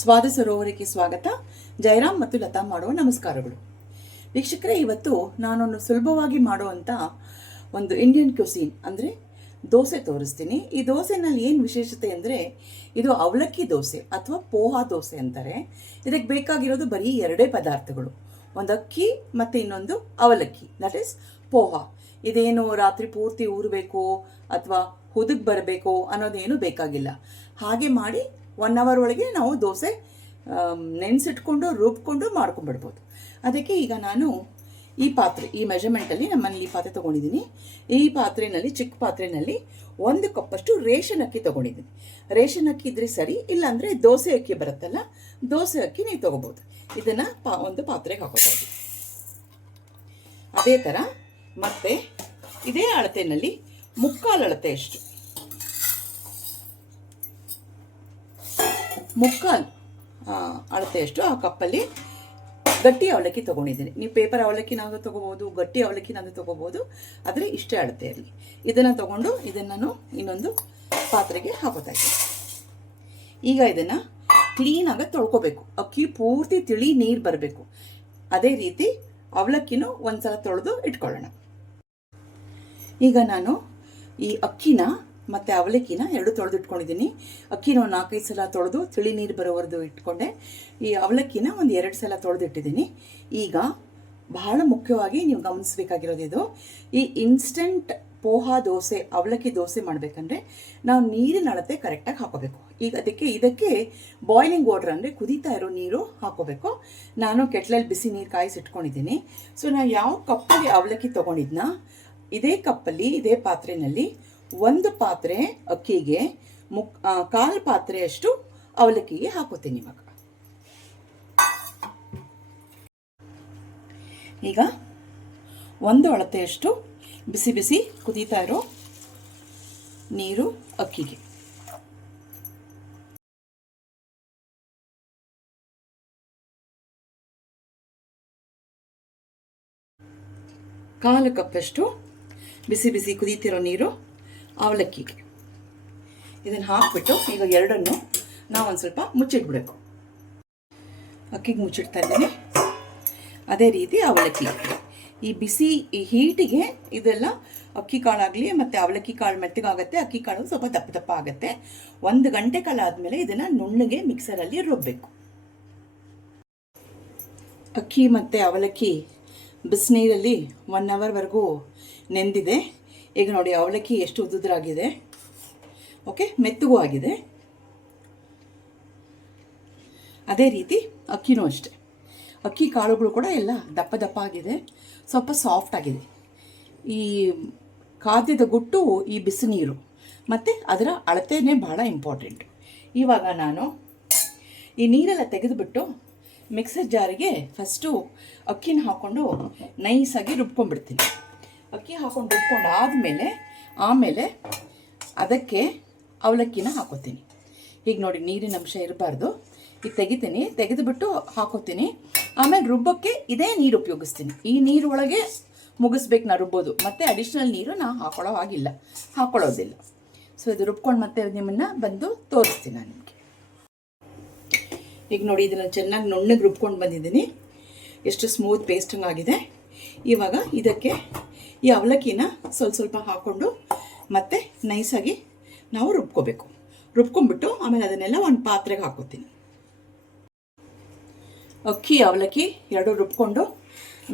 ಸ್ವಾದ ಸರೋವರಕ್ಕೆ ಸ್ವಾಗತ. ಜಯರಾಮ್ ಮತ್ತು ಲತಾ ಮಾಡುವ ನಮಸ್ಕಾರಗಳು. ವೀಕ್ಷಕರೇ, ಇವತ್ತು ನಾನೊಂದು ಸುಲಭವಾಗಿ ಮಾಡುವಂಥ ಒಂದು ಇಂಡಿಯನ್ ಕ್ಯುಸೀನ್ ಅಂದರೆ ದೋಸೆ ತೋರಿಸ್ತೀನಿ. ಈ ದೋಸೆನಲ್ಲಿ ಏನು ವಿಶೇಷತೆ ಅಂದರೆ, ಇದು ಅವಲಕ್ಕಿ ದೋಸೆ ಅಥವಾ ಪೋಹಾ ದೋಸೆ ಅಂತಾರೆ. ಇದಕ್ಕೆ ಬೇಕಾಗಿರೋದು ಬರೀ ಎರಡೇ ಪದಾರ್ಥಗಳು. ಒಂದು ಅಕ್ಕಿ ಮತ್ತು ಇನ್ನೊಂದು ಅವಲಕ್ಕಿ ದಟ್ ಈಸ್ ಪೋಹಾ. ಇದೇನು ರಾತ್ರಿ ಪೂರ್ತಿ ಊರಬೇಕು ಅಥವಾ ಹುದುಗ್ ಬರಬೇಕು ಅನ್ನೋದೇನು ಬೇಕಾಗಿಲ್ಲ. ಹಾಗೆ ಮಾಡಿ ಒನ್ ಅವರ್ ಒಳಗೆ ನಾವು ದೋಸೆ ನೆನೆಸಿಟ್ಕೊಂಡು, ರುಬ್ಕೊಂಡು ಮಾಡ್ಕೊಂಡ್ಬಿಡ್ಬೋದು ಅದಕ್ಕೆ ಈಗ ನಾನು ಈ ಪಾತ್ರೆ, ಈ ಮೆಜರ್ಮೆಂಟಲ್ಲಿ ನಮ್ಮಲ್ಲಿ ಈ ಪಾತ್ರೆ ತೊಗೊಂಡಿದ್ದೀನಿ. ಈ ಪಾತ್ರೆಯಲ್ಲಿ ಚಿಕ್ಕ ಪಾತ್ರೆಯಲ್ಲಿ ಒಂದು ಕಪ್ಪಷ್ಟು ರೇಷನ್ ಅಕ್ಕಿ ತೊಗೊಂಡಿದ್ದೀನಿ. ರೇಷನ್ ಅಕ್ಕಿ ಇದ್ರೆ ಸರಿ, ಇಲ್ಲಾಂದರೆ ದೋಸೆ ಅಕ್ಕಿ ಬರುತ್ತಲ್ಲ, ದೋಸೆ ಅಕ್ಕಿ ನೀವು ತೊಗೋಬೋದು. ಇದನ್ನು ಪಾ, ಒಂದು ಪಾತ್ರೆಗೆ ಹಾಕೋಬೋದು. ಅದೇ ಥರ ಮತ್ತೆ ಇದೇ ಅಳತೆನಲ್ಲಿ ಮುಕ್ಕಾಲು ಅಳತೆಯಷ್ಟು ಮುಕ್ಕಾಲು. ಅಳತೆಯಷ್ಟು ಆ ಕಪ್ಪಲ್ಲಿ ಗಟ್ಟಿ ಅವಲಕ್ಕಿ ತೊಗೊಂಡಿದ್ದೀನಿ. ನೀವು ಪೇಪರ್ ಅವಲಕ್ಕಿನಾದ್ರೂ ತೊಗೋಬೋದು ಗಟ್ಟಿ ಅವಲಕ್ಕಿನಾದ್ರೂ ತೊಗೋಬೋದು ಆದರೆ ಇಷ್ಟೇ ಇರಲಿ ಇದನ್ನು ತೊಗೊಂಡು ಇದನ್ನು ನಾನು ಇನ್ನೊಂದು ಪಾತ್ರೆಗೆ ಹಾಕೋತಾ ಈಗ ಇದನ್ನು ಕ್ಲೀನಾಗಿ ತೊಳ್ಕೊಬೇಕು. ಅಕ್ಕಿ ಪೂರ್ತಿ ತಿಳಿ ನೀರು ಬರಬೇಕು. ಅದೇ ರೀತಿ ಅವಲಕ್ಕಿನೂ ಒಂದು ಸಲ ತೊಳೆದು ಇಟ್ಕೊಳ್ಳೋಣ. ಈಗ ನಾನು ಈ ಅಕ್ಕಿನ ಮತ್ತು ಅವಲಕ್ಕಿನ ಎರಡು ತೊಳೆದು ಇಟ್ಕೊಂಡಿದ್ದೀನಿ ಅಕ್ಕಿನ ಒಂದು ನಾಲ್ಕೈದು ಸಲ ತೊಳೆದು ತಿಳಿ ನೀರು ಬರೋವರೆದು ಇಟ್ಕೊಂಡೆ. ಈ ಅವಲಕ್ಕಿನ ಒಂದು ಎರಡು ಸಲ ತೊಳೆದು ಇಟ್ಟಿದ್ದೀನಿ ಈಗ ಬಹಳ ಮುಖ್ಯವಾಗಿ ನೀವು ಗಮನಿಸಬೇಕಾಗಿರೋದು ಇದು. ಈ ಇನ್ಸ್ಟೆಂಟ್ ಪೋಹಾ ದೋಸೆ ಅವಲಕ್ಕಿ ದೋಸೆ ಮಾಡಬೇಕಂದ್ರೆ ನಾವು ನೀರಿನ ಅಳತೆ ಕರೆಕ್ಟಾಗಿ ಹಾಕೋಬೇಕು. ಈಗ ಅದಕ್ಕೆ ಇದಕ್ಕೆ ಬಾಯ್ಲಿಂಗ್ ವಾಟರ್ ಅಂದರೆ ಕುದೀತಾ ಇರೋ ನೀರು ಹಾಕೋಬೇಕು. ನಾನು ಕೆಟ್ಲಲ್ಲಿ ಬಿಸಿ ನೀರು ಕಾಯಿಸಿ ಇಟ್ಕೊಂಡಿದ್ದೀನಿ ಸೊ ನಾನು ಯಾವ ಕಪ್ಪಲ್ಲಿ ಅವಲಕ್ಕಿ ತೊಗೊಂಡಿದ್ನ, ಇದೇ ಕಪ್ಪಲ್ಲಿ, ಇದೇ ಪಾತ್ರೆಯಲ್ಲಿ ಒಂದು ಪಾತ್ರೆ ಅಕ್ಕಿಗೆ ಮುಕ್ ಕಾಲು ಪಾತ್ರೆಯಷ್ಟು ಅವಲಕ್ಕಿಗೆ ಹಾಕೋತೀನಿ ಇವಾಗ. ಈಗ ಒಂದು ಅಳತೆಯಷ್ಟು ಬಿಸಿ ಬಿಸಿ ಕುದೀತಾ ಇರೋ ನೀರು ಅಕ್ಕಿಗೆ. ಕಾಲು ಕಪ್ಪಷ್ಟು ಬಿಸಿ ಬಿಸಿ ಕುದೀತಿರೋ ನೀರು ಅವಲಕ್ಕಿಗೆ. ಇದನ್ನು ಹಾಕ್ಬಿಟ್ಟು ಈಗ ಎರಡನ್ನು ನಾವು ಒಂದು ಸ್ವಲ್ಪ ಮುಚ್ಚಿಟ್ಬಿಡಬೇಕು. ಅಕ್ಕಿಗೆ ಮುಚ್ಚಿಡ್ತಾ ಇದ್ದೀನಿ. ಅದೇ ರೀತಿ ಅವಲಕ್ಕಿ ಈ ಬಿಸಿ, ಈ ಹೀಟಿಗೆ ಇದೆಲ್ಲ ಅಕ್ಕಿ ಕಾಳಾಗಲಿ ಮತ್ತು ಅವಲಕ್ಕಿ ಕಾಳು ಮೆತ್ತಗಾಗುತ್ತೆ, ಅಕ್ಕಿ ಕಾಳು ಸ್ವಲ್ಪ ದಪ್ಪ ದಪ್ಪ ಆಗುತ್ತೆ. ಒಂದು ಗಂಟೆ ಕಾಲ ಆದಮೇಲೆ ಇದನ್ನು ನುಣ್ಣಗೆ ಮಿಕ್ಸರಲ್ಲಿ ರುಬ್ಬಬೇಕು ಅಕ್ಕಿ ಮತ್ತು ಅವಲಕ್ಕಿ ಬಿಸಿನೀರಲ್ಲಿ ಒನ್ ಅವರ್ವರೆಗೂ ನೆಂದಿದೆ. ಈಗ ನೋಡಿ ಅವಲಕ್ಕಿ ಎಷ್ಟು ಉದ್ದುದ್ರಾಗಿದೆ. ಓಕೆ ಮೆತ್ತಗೂ ಆಗಿದೆ. ಅದೇ ರೀತಿ ಅಕ್ಕಿನೂ ಅಷ್ಟೆ. ಅಕ್ಕಿ ಕಾಳುಗಳು ಕೂಡ ಎಲ್ಲ ದಪ್ಪ ದಪ್ಪ ಆಗಿದೆ. ಸ್ವಲ್ಪ ಸಾಫ್ಟ್ ಆಗಿದೆ. ಈ ಖಾದ್ಯದ ಗುಟ್ಟು, ಈ ಬಿಸಿ ನೀರು. ಮತ್ತು ಅದರ ಅಳತೆನೇ ಭಾಳ ಇಂಪಾರ್ಟೆಂಟ್ ಇವಾಗ ನಾನು ಈ ನೀರೆಲ್ಲ ತೆಗೆದುಬಿಟ್ಟು ಮಿಕ್ಸರ್ ಜಾರಿಗೆ ಫಸ್ಟು ಅಕ್ಕಿನ ಹಾಕ್ಕೊಂಡು ನೈಸಾಗಿ ರುಬ್ಕೊಂಡ್ಬಿಡ್ತೀನಿ. ಅಕ್ಕಿ ಹಾಕೊಂಡು ರುಬ್ಕೊಂಡು ಆದಮೇಲೆ, ಆಮೇಲೆ ಅದಕ್ಕೆ ಅವಲಕ್ಕಿನ ಹಾಕೋತೀನಿ. ಈಗ ನೋಡಿ ನೀರಿನ ಅಂಶ ಇರಬಾರ್ದು. ಈಗ ತೆಗಿತೀನಿ, ತೆಗೆದುಬಿಟ್ಟು ಹಾಕೋತೀನಿ. ಆಮೇಲೆ ರುಬ್ಬಕ್ಕೆ ಇದೇ ನೀರು ಉಪಯೋಗಿಸ್ತೀನಿ. ಈ ನೀರು ಒಳಗೆ ಮುಗಿಸ್ಬೇಕು ನಾ ರುಬ್ಬೋದು. ಮತ್ತು ಅಡಿಷ್ನಲ್ ನೀರು ನಾ ಹಾಕೊಳ್ಳೋ ಆಗಿಲ್ಲ ಹಾಕೊಳ್ಳೋದಿಲ್ಲ. ಸೊ ಇದು ರುಬ್ಕೊಂಡು ಮತ್ತೆ ನಿಮ್ಮನ್ನು ಬಂದು ತೋರಿಸ್ತೀನಿ ನಾನು ನಿಮಗೆ. ಈಗ ನೋಡಿ ಇದನ್ನು ಚೆನ್ನಾಗಿ ನುಣ್ಣಗೆ ರುಬ್ಕೊಂಡು ಬಂದಿದ್ದೀನಿ. ಎಷ್ಟು ಸ್ಮೂತ್ ಪೇಸ್ಟಿಂಗ್ ಆಗಿದೆ ಇವಾಗ ಇದಕ್ಕೆ ಈ ಅವಲಕ್ಕಿನ ಸ್ವಲ್ಪ ಸ್ವಲ್ಪ ಹಾಕ್ಕೊಂಡು ಮತ್ತೆ ನೈಸಾಗಿ ನಾವು ರುಬ್ಕೋಬೇಕು. ರುಬ್ಕೊಂಡ್ಬಿಟ್ಟು ಆಮೇಲೆ ಅದನ್ನೆಲ್ಲ ಒಂದು ಪಾತ್ರೆಗೆ ಹಾಕೋತೀನಿ. ಅಕ್ಕಿ, ಅವಲಕ್ಕಿ ಎರಡು ರುಬ್ಕೊಂಡು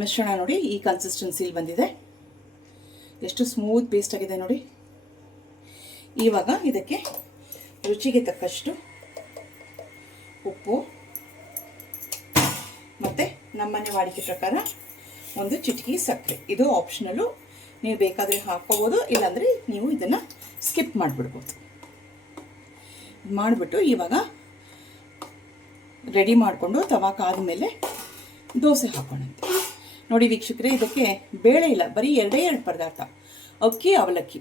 ಮಿಶ್ರಣ ನೋಡಿ ಈ ಕನ್ಸಿಸ್ಟೆನ್ಸಿಲಿ ಬಂದಿದೆ. ಎಷ್ಟು ಸ್ಮೂತ್ ಪೇಸ್ಟ್ ಆಗಿದೆ ನೋಡಿ. ಇವಾಗ ಇದಕ್ಕೆ ರುಚಿಗೆ ತಕ್ಕಷ್ಟು ಉಪ್ಪು ಮತ್ತು ನಮ್ಮನೆ ವಾಡಿಕೆ ಪ್ರಕಾರ ಒಂದು ಚಿಟಕಿ ಸಕ್ಕರೆ. ಇದು ಆಪ್ಷನಲ್ಲು ನೀವು ಬೇಕಾದರೆ ಹಾಕ್ಕೋಬೋದು, ಇಲ್ಲಾಂದರೆ ನೀವು ಇದನ್ನು ಸ್ಕಿಪ್ ಮಾಡಿಬಿಡ್ಬೋದು. ಮಾಡಿಬಿಟ್ಟು ಇವಾಗ ರೆಡಿ ಮಾಡಿಕೊಂಡು ತವಾ ಕಾದ್ಮೇಲೆ ದೋಸೆ ಹಾಕೋಣಂತೆ ನೋಡಿ ವೀಕ್ಷಕರೇ, ಇದಕ್ಕೆ ಬೇಳೆ ಇಲ್ಲ, ಬರೀ ಎರಡೇ ಎರಡು ಪದಾರ್ಥ. ಅಕ್ಕಿ, ಅವಲಕ್ಕಿ.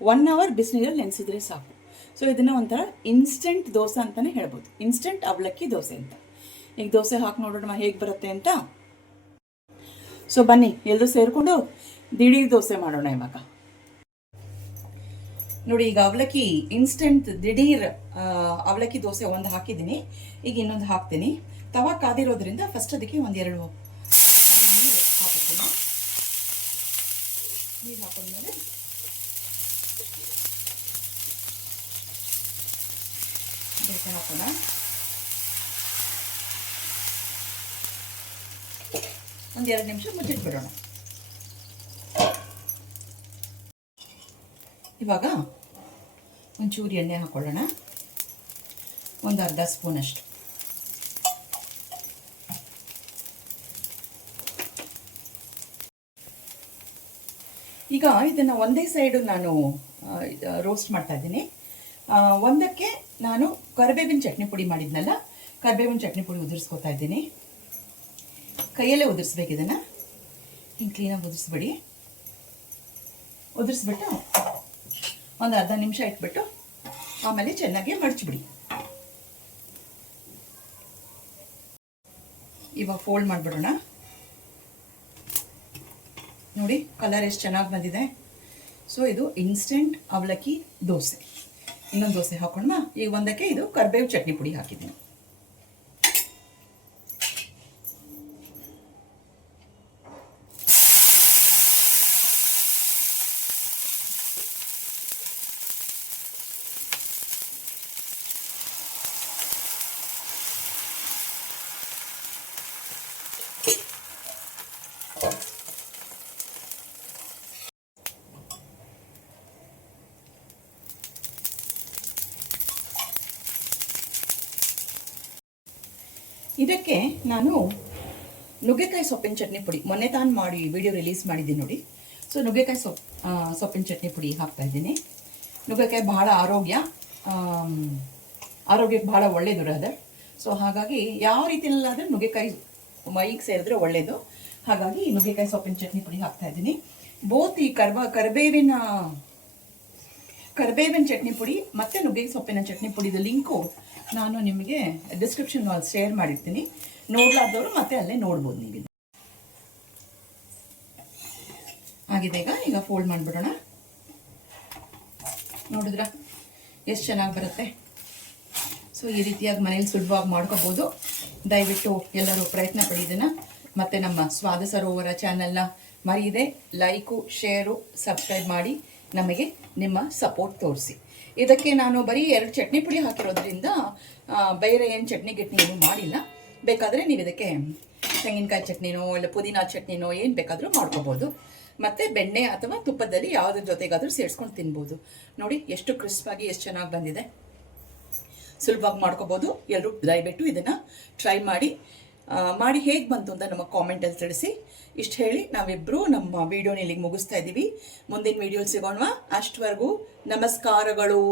ಒನ್ ಅವರ್ ಬಿಸಿನೀರಲ್ಲಿ ನೆನೆಸಿದ್ರೆ ಸಾಕು. ಸೊ ಇದನ್ನು ಒಂಥರ ಇನ್ಸ್ಟೆಂಟ್ ದೋಸೆ ಅಂತಲೇ ಹೇಳ್ಬೋದು. ಇನ್ಸ್ಟೆಂಟ್ ಅವಲಕ್ಕಿ ದೋಸೆ ಅಂತ. ಈಗ ದೋಸೆ ಹಾಕಿ ನೋಡೋಣ ಹೇಗೆ ಬರುತ್ತೆ ಅಂತ? ಸೊ ಬನ್ನಿ ಎಲ್ಲರೂ ಸೇರಿಕೊಂಡು ದಿಢೀರ್ ದೋಸೆ ಮಾಡೋಣ ಇವಾಗ. ನೋಡಿ, ಈಗ ಅವಲಕ್ಕಿ ಇನ್ಸ್ಟೆಂಟ್ ದಿಢೀರ್ ಅವಲಕ್ಕಿ ದೋಸೆ ಒಂದು ಹಾಕಿದ್ದೀನಿ. ಈಗ ಇನ್ನೊಂದು ಹಾಕ್ತೀನಿ. ತವಾ ಕಾದಿರೋದ್ರಿಂದ ಫಸ್ಟ್ ಅದಕ್ಕೆ ಒಂದೆರಡು ನೀರು ಹಾಕುತ್ತೀನಿ ನೀರು ಹಾಕೋಣ. ಒಂದೆರಡು ನಿಮಿಷ ಮುಚ್ಚಿಟ್ಬಿಡೋಣ ಇವಾಗ ಒಂಚೂರು ಎಣ್ಣೆ ಹಾಕೊಳ್ಳೋಣ. ಒಂದು ಅರ್ಧ ಸ್ಪೂನಷ್ಟು ಈಗ ಇದನ್ನು ಒಂದೇ ಸೈಡು ನಾನು ರೋಸ್ಟ್ ಮಾಡ್ತಾ ಇದ್ದೀನಿ. ಒಂದಕ್ಕೆ ನಾನು ಕರಿಬೇವಿನ ಚಟ್ನಿ ಪುಡಿ ಮಾಡಿದ್ನಲ್ಲ, ಕರಿಬೇವಿನ ಚಟ್ನಿ ಪುಡಿ ಉದುರಿಸ್ಕೊತಾ ಇದ್ದೀನಿ. ಕೈಯಲ್ಲೇ ಉದುರಿಸ್ಬೇಕು ಇದನ್ನು. ಹಿಂಗೆ ಕ್ಲೀನಾಗಿ ಉದುರಿಸ್ಬೇಡಿ. ಉದುರಿಸ್ಬಿಟ್ಟು ಒಂದು ಅರ್ಧ ನಿಮಿಷ ಇಟ್ಬಿಟ್ಟು ಆಮೇಲೆ ಚೆನ್ನಾಗಿ ಮಡಚಿಬಿಡಿ. ಇವಾಗ ಫೋಲ್ಡ್ ಮಾಡಿಬಿಡೋಣ. ನೋಡಿ ಕಲರ್ ಎಷ್ಟು ಚೆನ್ನಾಗಿ ಬಂದಿದೆ. ಸೊ ಇದು ಇನ್ಸ್ಟೆಂಟ್ ಅವಲಕ್ಕಿ ದೋಸೆ. ಇನ್ನೊಂದು ದೋಸೆ ಹಾಕೋಣ ಈಗ ಒಂದಕ್ಕೆ ಇದು ಕರ್ಬೇವು ಚಟ್ನಿ ಪುಡಿ ಹಾಕಿದ್ದೀನಿ. ಇದಕ್ಕೆ ನಾನು ನುಗ್ಗೆಕಾಯಿ ಸೊಪ್ಪಿನ ಚಟ್ನಿ ಪುಡಿ. ಮೊನ್ನೆ ತಾನು ಮಾಡಿ ವಿಡಿಯೋ ರಿಲೀಸ್ ಮಾಡಿದ್ದೀನಿ ನೋಡಿ. ಸೊ ನುಗ್ಗೆಕಾಯಿ ಸೊಪ್ಪು ಸೊಪ್ಪಿನ ಚಟ್ನಿ ಪುಡಿ ಹಾಕ್ತಾ ಇದ್ದೀನಿ. ನುಗ್ಗೆಕಾಯಿ ಬಹಳ ಆರೋಗ್ಯ ಆರೋಗ್ಯಕ್ಕೆ ಬಹಳ ಒಳ್ಳೆಯದು ರಾದರ್ ಸೊ ಹಾಗಾಗಿ ಯಾವ ರೀತಿಯಲ್ಲಾದರೂ ನುಗ್ಗೆಕಾಯಿ ಮೈಗೆ ಸೇರಿದ್ರೆ ಒಳ್ಳೆಯದು ಹಾಗಾಗಿ ನುಗ್ಗೆಕಾಯಿ ಸೊಪ್ಪಿನ ಚಟ್ನಿ ಪುಡಿ ಹಾಕ್ತಾ ಇದ್ದೀನಿ. ಬೋತಿ ಕರ್ಬ, ಕರಿಬೇವಿನ ಕರಿಬೇವಿನ ಚಟ್ನಿ ಪುಡಿ ಮತ್ತು ನುಗ್ಗೆ ಸೊಪ್ಪಿನ ಚಟ್ನಿ ಪುಡಿದ ಲಿಂಕು ನಾನು ನಿಮಗೆ ಡಿಸ್ಕ್ರಿಪ್ಷನ್ ಶೇರ್ ಮಾಡಿರ್ತೀನಿ. ನೋಡ್ಲಾದವರು ಮತ್ತೆ ಅಲ್ಲೇ ನೋಡ್ಬೋದು ನೀವು ಆಗಿದೆ ಈಗ ಈಗ ಫೋಲ್ಡ್ ಮಾಡಿಬಿಡೋಣ. ನೋಡಿದ್ರ? ಎಷ್ಟು ಚೆನ್ನಾಗಿ ಬರುತ್ತೆ? ಸೊ ಈ ರೀತಿಯಾಗಿ ಮನೇಲಿ ಸುಲಭವಾಗಿ ಮಾಡ್ಕೋಬೋದು. ದಯವಿಟ್ಟು ಎಲ್ಲರೂ ಪ್ರಯತ್ನ ಪಡಿ ಇದನ್ನ. ಮತ್ತೆ ನಮ್ಮ ಸ್ವಾದ ಸರೋವರ ಚಾನೆಲ್ನ ಮರೆಯದೆ ಲೈಕು ಶೇರು ಸಬ್ಸ್ಕ್ರೈಬ್ ಮಾಡಿ ನಮಗೆ ನಿಮ್ಮ ಸಪೋರ್ಟ್ ತೋರಿಸಿ. ಇದಕ್ಕೆ ನಾನು ಬರೀ ಎರಡು ಚಟ್ನಿ ಪುಡಿ ಹಾಕಿರೋದ್ರಿಂದ ಬೇರೆ ಏನು ಚಟ್ನಿ ಗಿಟ್ನಿ ಏನು ಮಾಡಿಲ್ಲ. ಬೇಕಾದರೆ ನೀವು ಇದಕ್ಕೆ ತೆಂಗಿನಕಾಯಿ ಚಟ್ನಿನೋ, ಇಲ್ಲ ಪುದೀನ ಚಟ್ನಿನೋ ಏನು ಬೇಕಾದರೂ ಮಾಡ್ಕೋಬೋದು. ಮತ್ತು ಬೆಣ್ಣೆ ಅಥವಾ ತುಪ್ಪದಲ್ಲಿ ಯಾವುದ್ರ ಜೊತೆಗಾದರೂ ಸೇರಿಸ್ಕೊಂಡು ತಿನ್ಬೋದು. ನೋಡಿ, ಎಷ್ಟು ಕ್ರಿಸ್ಪಾಗಿ ಎಷ್ಟು ಚೆನ್ನಾಗಿ ಬಂದಿದೆ. ಸುಲಭವಾಗಿ ಮಾಡ್ಕೋಬೋದು. ಎಲ್ಲರೂ ದಯವಿಟ್ಟು ಇದನ್ನು ಟ್ರೈ ಮಾಡಿ. ಮಾಡಿ ಹೇಗೆ ಬಂತು ಅಂತ ನಮ್ಮ ಕಾಮೆಂಟಲ್ಲಿ ತಿಳಿಸಿ. ಇಷ್ಟು ಹೇಳಿ ನಾವಿಬ್ಬರು ನಮ್ಮ ವಿಡಿಯೋನ ಇಲ್ಲಿಗೆ ಮುಗಿಸ್ತಾ ಇದ್ದೀವಿ ಮುಂದಿನ ವಿಡಿಯೋ ಸಿಗೋಣ ಅಷ್ಟವರೆಗೂ ನಮಸ್ಕಾರಗಳು.